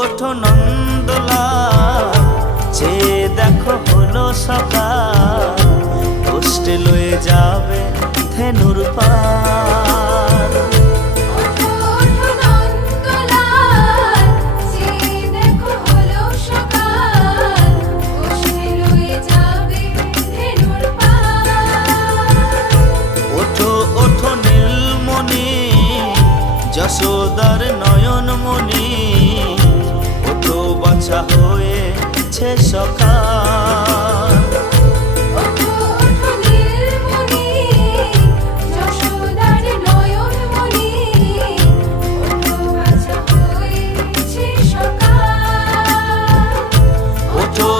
ওঠো নন্দলাল, চেয়ে দেখো হলো সকাল, কষ্টে লয়ে যাবে ধেনুর পাল। ওঠো ওঠো নন্দলাল, চেয়ে দেখো হলো সকাল, কষ্টে লয়ে যাবে ধেনুর পাল। ওঠো ওঠো নীলমণি, যশোদার নয়নমণি, ওঠো বাছা হয়েছে সকাল।